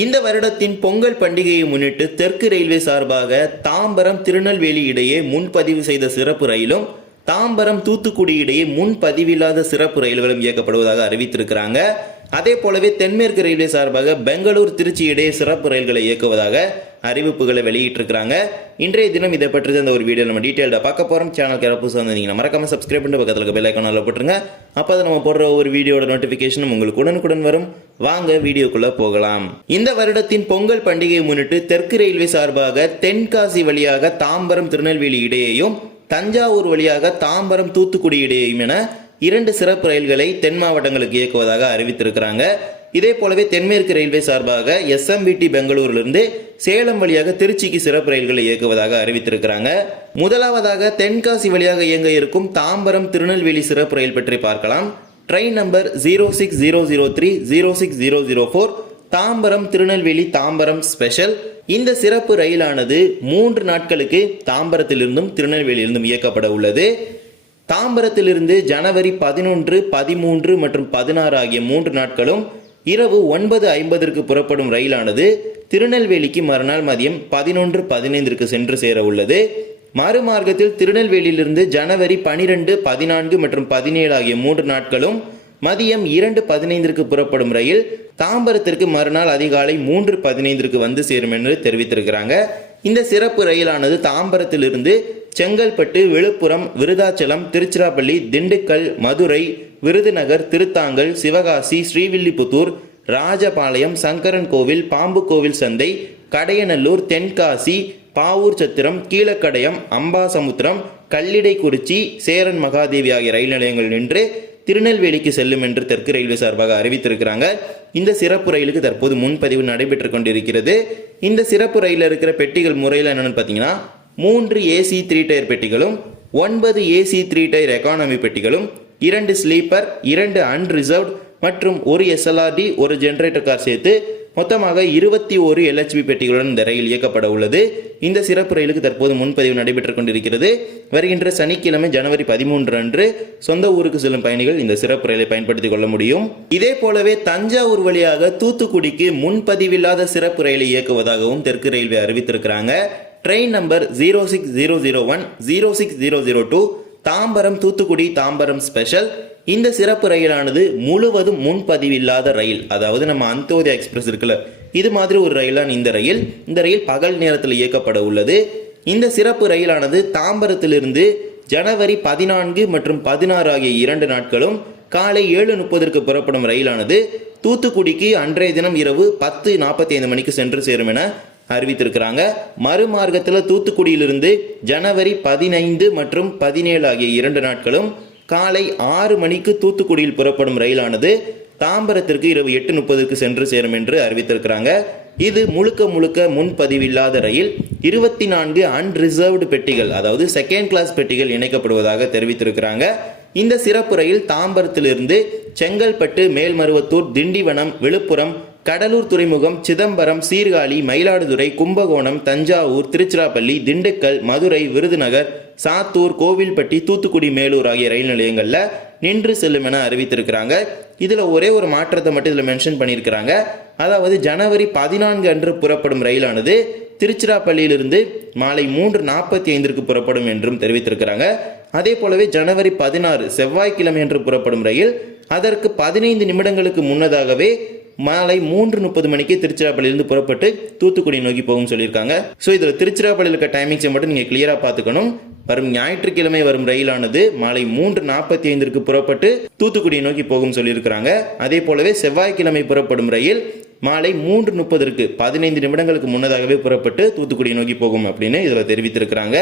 இந்த வருடத்தின் பொங்கல் பண்டிகையை முன்னிட்டு தெற்கு ரயில்வே சார்பாக தாம்பரம் திருநெல்வேலி இடையே முன்பதிவு செய்த சிறப்பு ரயிலும் தாம்பரம் தூத்துக்குடி இடையே முன்பதிவில்லாத சிறப்பு ரயில்களும் இயக்கப்படுவதாக அறிவித்திருக்கிறாங்க. அதே போலவே தென்மேற்கு ரயில்வே சார்பாக பெங்களூர் திருச்சி இடையே சிறப்பு ரயில்களை இயக்குவதாக அறிவிப்புகளை வெளியிட்டிருக்கிறாங்க. இன்றைய தினம் இதை பற்றி அந்த ஒரு வீடியோ நம்ம டீட்டெயில்டாக பார்க்க போகிறோம் சேனல் யாராவது புதுசாக வந்தீங்கன்னா மறக்காம சப்ஸ்கிரைப் பண்ணி பக்கத்தில் இருக்க போட்டுருங்க. அப்போ நம்ம போடுற ஒரு வீடியோட நோட்டிஃபிகேஷனும் உங்களுக்கு உடனுக்குடன் வரும். வாங்க வீடியோக்குள்ளே போகலாம். இந்த வருடத்தின் பொங்கல் பண்டிகையை முன்னிட்டு தெற்கு ரயில்வே சார்பாக தென்காசி வழியாக தாம்பரம் திருநெல்வேலி இடையேயும் தஞ்சாவூர் வழியாக தாம்பரம் தூத்துக்குடி இடையேயும் என இரண்டு சிறப்பு ரயில்களை தென் மாவட்டங்களுக்கு இயக்குவதாக அறிவித்திருக்கிறாங்க. இதே போலவே தென்மேற்கு ரயில்வே சார்பாக எஸ்எம்பிடி பெங்களூரிலிருந்து சேலம் வழியாக திருச்சிக்கு சிறப்பு ரயில்களை இயக்குவதாக அறிவித்திருக்கிறாங்க. முதலாவதாக தென்காசி வழியாக இயங்க இருக்கும் தாம்பரம் திருநெல்வேலி சிறப்பு ரயில் பற்றி பார்க்கலாம். Train number zero six zero zero three zero six zero zero four Tambaram Tirunelveli Tambaram special இந்த சிறப்பு ரயிலானது மூன்று நாட்களுக்கு தாம்பரத்திலிருந்தும் திருநெல்வேலியிலிருந்தும் இயக்கப்பட உள்ளது. தாம்பரத்திலிருந்து ஜனவரி பதினொன்று பதிமூன்று மற்றும் பதினாறு ஆகிய மூன்று நாட்களும் இரவு ஒன்பது ஐம்பதற்கு புறப்படும் ரயிலானது திருநெல்வேலிக்கு மறுநாள் மதியம் பதினொன்று பதினைந்திற்கு சென்று சேர உள்ளது. மறுமார்க்கத்தில் திருநெல்வேலியிலிருந்து ஜனவரி பனிரெண்டு பதினான்கு மற்றும் பதினேழு ஆகிய மூன்று நாட்களும் மதியம் இரண்டு பதினைந்திற்கு புறப்படும் ரயில் தாம்பரத்திற்கு மறுநாள் அதிகாலை மூன்று பதினைந்திற்கு வந்து சேரும் என்று தெரிவித்திருக்கிறாங்க. இந்த சிறப்பு ரயிலானது தாம்பரத்திலிருந்து செங்கல்பட்டு விழுப்புரம் விருதாச்சலம் திருச்சிராப்பள்ளி திண்டுக்கல் மதுரை விருதுநகர் திருத்தாங்கல் சிவகாசி ஸ்ரீவில்லிபுத்தூர் ராஜபாளையம் சங்கரன் கோவில் பாம்பு கோவில் சந்தை கடையநல்லூர் தென்காசி பாவூர் சத்திரம் கீழக்கடயம் அம்பாசமுத்திரம் கல்லிடைக்குறிச்சி சேரன் மகாதேவி ஆகிய ரயில் நிலையங்கள் நின்று திருநெல்வேலிக்கு செல்லும் என்று தெற்கு ரயில்வே சார்பாக அறிவித்திருக்கிறாங்க. இந்த சிறப்பு ரயிலுக்கு தற்போது முன்பதிவு நடைபெற்று கொண்டிருக்கிறது. இந்த சிறப்பு ரயிலில் இருக்கிற பெட்டிகள் முறையில் என்னென்னு பார்த்தீங்கன்னா மூன்று ஏசி த்ரீ டயர் பெட்டிகளும் ஒன்பது ஏசி த்ரீ டயர் எக்கானமி பெட்டிகளும் இரண்டு ஸ்லீப்பர் இரண்டு அன்ரிசர்வ்ட் மற்றும் ஒரு எஸ்எல்ஆர்டி ஒரு ஜென்ரேட்டர் கார் சேர்த்து மொத்தமாக இருபத்தி ஒரு எல்ஹெச்பி பெட்டிகளுடன் இந்த ரயில் இயக்கப்பட உள்ளது. இந்த சிறப்பு ரயிலுக்கு தற்போது முன்பதிவு நடைபெற்றுக் கொண்டிருக்கிறது. வருகின்ற சனிக்கிழமை ஜனவரி பதிமூன்று அன்று சொந்த ஊருக்கு செல்லும் பயணிகள் இந்த சிறப்பு ரயிலை பயன்படுத்திக் கொள்ள முடியும். இதே போலவே தஞ்சாவூர் வழியாக தூத்துக்குடிக்கு முன்பதிவில்லாத சிறப்பு ரயிலை இயக்குவதாகவும் தெற்கு ரயில்வே அறிவித்திருக்கிறாங்க. Train number zero six zero zero one zero six zero zero two Tambaram Thoothukudi Tambaram special இந்த சிறப்பு ரயிலானது முழுவதும் முன்பதிவில்லாத ரயில். அதாவது நம்ம அந்தோதயா எக்ஸ்பிரஸ் இருக்குல்ல இது மாதிரி ஒரு ரயிலான இந்த ரயில்? இந்த ரயில் பகல் நேரத்தில் இயக்கப்பட உள்ளது. இந்த சிறப்பு ரயிலானது தாம்பரத்திலிருந்து ஜனவரி பதினான்கு மற்றும் பதினாறு ஆகிய இரண்டு நாட்களும் காலை ஏழு முப்பதற்கு புறப்படும் ரயிலானது தூத்துக்குடிக்கு அன்றைய தினம் இரவு பத்து நாற்பத்தி ஐந்து மணிக்கு சென்று சேரும் என அறிவித்திருக்கிறாங்க. மறுமார்க்கத்தில் தூத்துக்குடியிலிருந்து ஜனவரி பதினைந்து மற்றும் பதினேழு ஆகிய இரண்டு நாட்களும் காலை ஆறு மணிக்கு தூத்துக்குடியில் புறப்படும் ரயிலானது தாம்பரத்திற்கு இரவு எட்டு முப்பதுக்கு சென்று சேரும் என்று அறிவித்திருக்கிறாங்க. இது முழுக்க முழுக்க முன்பதிவில்லாத ரயில். இருபத்தி நான்கு அன்ரிசர்வ்டு பெட்டிகள் அதாவது செகண்ட் கிளாஸ் பெட்டிகள் இணைக்கப்படுவதாக தெரிவித்திருக்கிறாங்க. இந்த சிறப்பு ரயில் தாம்பரத்திலிருந்து செங்கல்பட்டு மேல்மருவத்தூர் திண்டிவனம் விழுப்புரம் கடலூர் துறைமுகம் சிதம்பரம் சீர்காழி மயிலாடுதுறை கும்பகோணம் தஞ்சாவூர் திருச்சிராப்பள்ளி திண்டுக்கல் மதுரை விருதுநகர் சாத்தூர் கோவில்பட்டி தூத்துக்குடி மேலூர் ஆகிய ரயில் நிலையங்களில் நின்று செல்லும் என அறிவித்திருக்கிறாங்க. இதில் ஒரே ஒரு மாற்றத்தை மட்டும் இதில் மென்ஷன் பண்ணியிருக்கிறாங்க. அதாவது ஜனவரி பதினான்கு அன்று புறப்படும் ரயிலானது திருச்சிராப்பள்ளியிலிருந்து மாலை மூன்று நாற்பத்தி ஐந்திற்கு புறப்படும் என்றும் தெரிவித்திருக்கிறாங்க. அதே போலவே ஜனவரி பதினாறு செவ்வாய்க்கிழமை என்று புறப்படும் ரயில் அதற்கு பதினைந்து நிமிடங்களுக்கு முன்னதாகவே மாலை மூன்று முப்பது மணிக்கு திருச்சிராப்பள்ளியிலிருந்து புறப்பட்டு தூத்துக்குடி நோக்கி போகும் சொல்லியிருக்காங்க. ஸோ இதில் திருச்சிராப்பள்ளியில் இருக்க டைமிங்ஸை மட்டும் நீங்கள் கிளியராக பார்த்துக்கணும். வரும் ஞாயிற்றுக்கிழமை வரும் ரயிலானது மாலை மூன்று நாற்பத்தி ஐந்திற்கு புறப்பட்டு தூத்துக்குடி நோக்கி போகும் சொல்லியிருக்கிறாங்க. அதே போலவே செவ்வாய்க்கிழமை புறப்படும் ரயில் மாலை மூன்று முப்பதற்கு பதினைந்து நிமிடங்களுக்கு முன்னதாகவே புறப்பட்டு தூத்துக்குடி நோக்கி போகும் அப்படின்னு இதில் தெரிவித்திருக்கிறாங்க.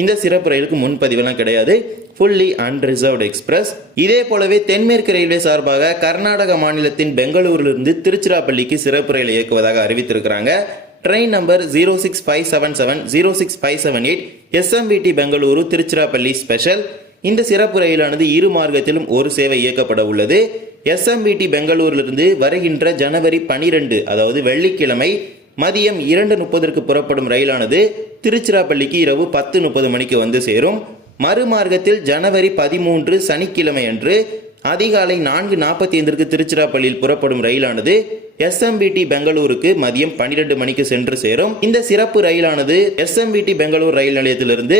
இந்த சிறப்பு ரயிலுக்கு முன்பதிவெல்லாம் கிடையாது. ஃபுல்லி அன்ரிசர்வ்டு எக்ஸ்பிரஸ் இதே போலவே தென்மேற்கு ரயில்வே சார்பாக கர்நாடக மாநிலத்தின் பெங்களூரிலிருந்து திருச்சிராப்பள்ளிக்கு சிறப்பு ரயில் இயக்குவதாக அறிவித்திருக்கிறாங்க. Train number zero six five seven seven zero six five seven eight SMVT Bengaluru Tiruchirappalli special இந்த சிறப்பு ரயிலானது இரு மார்க்கத்திலும் ஒரு சேவை இயக்கப்பட உள்ளது. எஸ்எம்பிடி பெங்களூரிலிருந்து வருகின்ற ஜனவரி பனிரெண்டு அதாவது வெள்ளிக்கிழமை மதியம் இரண்டு முப்பதற்கு புறப்படும் ரயிலானது திருச்சிராப்பள்ளிக்கு இரவு பத்து முப்பது மணிக்கு வந்து சேரும். மறுமார்க்கத்தில் ஜனவரி பதிமூன்று சனிக்கிழமை அன்று அதிகாலை நான்கு நாற்பத்தி ஐந்திற்கு திருச்சிராப்பள்ளியில் புறப்படும் ரயிலானது எஸ்எம்பிடி பெங்களூருக்கு மதியம் 12 மணிக்கு சென்று சேரும். இந்த சிறப்பு ரயிலானது எஸ்எம்பிடி பெங்களூர் ரயில் நிலையத்திலிருந்து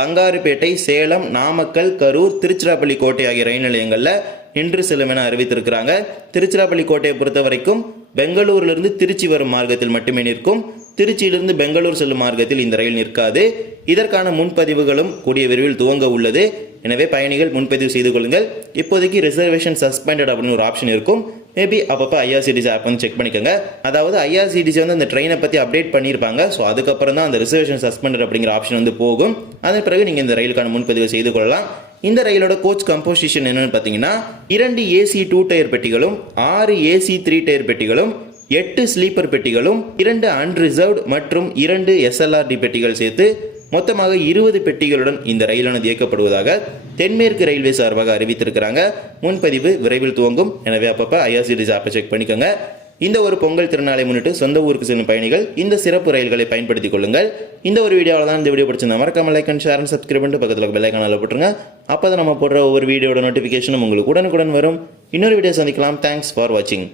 பங்காருப்பேட்டை சேலம் நாமக்கல் கரூர் திருச்சிராப்பள்ளி கோட்டை ஆகிய ரயில் நிலையங்களில் நின்று செல்லும் என அறிவித்திருக்கிறாங்க. திருச்சிராப்பள்ளி கோட்டையை பொறுத்த வரைக்கும் பெங்களூரிலிருந்து திருச்சி வரும் மார்க்கத்தில் மட்டுமே நிற்கும். திருச்சியிலிருந்து பெங்களூர் செல்லும் மார்க்கத்தில் இந்த ரயில் நிற்காது. இதற்கான முன்பதிவுகளும் கூடிய விரைவில் துவங்க உள்ளது. எனவே பயணிகள் முன்பதிவு செய்து கொள்ளுங்கள். இப்போதைக்கு ரிசர்வேஷன் சஸ்பெண்டட் அப்படின்னு ஒரு ஆப்ஷன் இருக்கும். மேபி அப்பப்போ ஐஆர்சிடிசி ஆப் வந்து செக் பண்ணிக்கோங்க. அதாவது ஐஆர்சிடிசி வந்து அந்த ட்ரெயினை பற்றி அப்டேட் பண்ணியிருப்பாங்க. ஸோ அதுக்கப்புறம் தான் அந்த ரிசர்வேஷன் சஸ்பெண்டட் அப்படிங்கிற ஆப்ஷன் வந்து போகும். அதன் பிறகு நீங்கள் இந்த ரயிலுக்கான முன்பதிவு செய்து கொள்ளலாம். இந்த ரயிலோட கோச் கம்போசிஷன் என்னன்னு பார்த்தீங்கன்னா இரண்டு ஏசி டூ டயர் பெட்டிகளும் ஆறு ஏசி த்ரீ டயர் பெட்டிகளும் எட்டு ஸ்லீப்பர் பெட்டிகளும் இரண்டு அன்ரிசர்வ்டு மற்றும் இரண்டு எஸ்எல்ஆர்டி பெட்டிகள் சேர்த்து மொத்தமாக இருபது பெட்டிகளுடன் இந்த ரயிலானது இயக்கப்படுவதாக தென்மேற்கு ரயில்வே சார்பாக அறிவித்திருக்கிறாங்க. முன்பதிவு விரைவில் துவங்கும். எனவே அப்பப்போ ஐஆர்சிடிசி ஆப்பை செக் பண்ணிக்கோங்க. இந்த ஒரு பொங்கல் திருநாளை முன்னிட்டு சொந்த ஊருக்கு செல்லும் பயணிகள் இந்த சிறப்பு ரயில்களை பயன்படுத்திக் கொள்ளுங்கள். இந்த ஒரு வீடியோவில் தான் இந்த வீடியோ பிடிச்சிருந்தா மறக்காம like and share and subscribe பண்ணிட்டு பக்கத்தில் பெல்லைக்கான போட்டுருங்க. அப்போ தான் நம்ம போடுற ஒவ்வொரு வீடியோட நோட்டிஃபிகேஷனும் உங்களுக்கு உடனுக்குடன் வரும். இன்னொரு வீடியோ சந்திக்கலாம். தேங்க்ஸ் ஃபார் வாட்சிங்